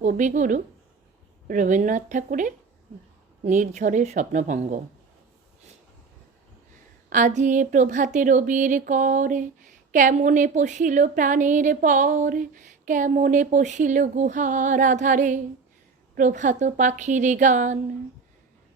কবিগুরু রবীন্দ্রনাথ ঠাকুরের নির্ঝরের স্বপ্নভঙ্গ। আজি প্রভাতে রবির কর, কেমনে পশিল প্রাণের পর, কেমনে পশিল গুহার আধারে প্রভাত পাখির গান।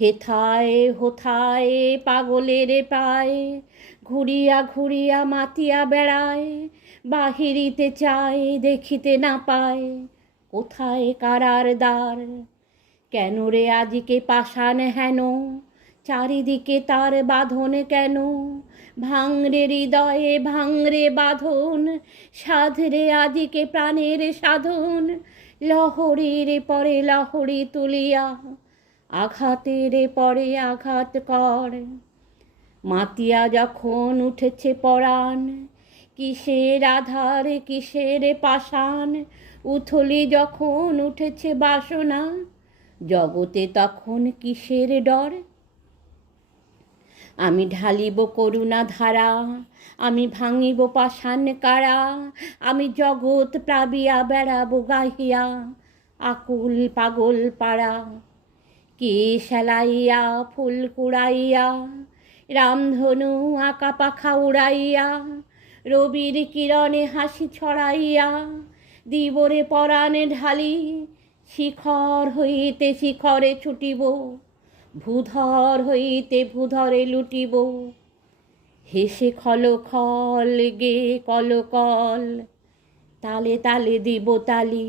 হেথায় হোথায় পাগলের পায়, ঘুরিয়া ঘুরিয়া মাতিয়া বেড়ায়, বাহিরিতে চায়, দেখিতে না পায়, কোথায় কারার দ্বার? কেন রে আজিকে পাষাণ হেন? চারিদিকে তার বাঁধন কেন? ভাঙরে হৃদয়ে ভাঙরে বাঁধন, সাধরে আজিকে প্রাণের সাধন, লহরীর পরে লহরী তুলিয়া আঘাতের পরে আঘাত কর। মাতিয়া যখন উঠেছে পরাণ, কিসের আধার, কিসের পাষাণ? উথলি যখন উঠেছে বাসনা, জগতে তখন কিসের ডর? আমি ঢালিব করুণা ধারা, আমি ভাঙিব পাষাণ কারা? আমি জগৎ প্লাবিয়া বেড়াবো গাহিয়া, আকুল পাগল পাড়া। কে সেলাইয়া ফুল কুড়াইয়া রামধনু আঁকা পাখা উড়াইয়া রবির কিরণে হাসি ছড়াইয়া, দিবরে পরাণে ঢালি, শিখর হইতে শিখরে ছুটিব, ভূধর হইতে ভূধরে লুটিব। হেসে খল খল, গে কল কল, তালে তালে দিব তালি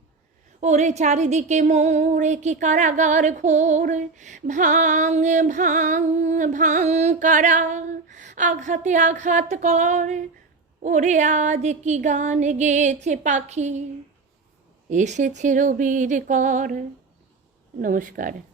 ওরে চারিদিকে মোরে কি কারাগার ঘোর? ভাং ভাং ভাং কারা? আঘাতে আঘাত কর। ওরে আজ কি গান গেয়েছে পাখি? এসেছে রবির কর। নমস্কার।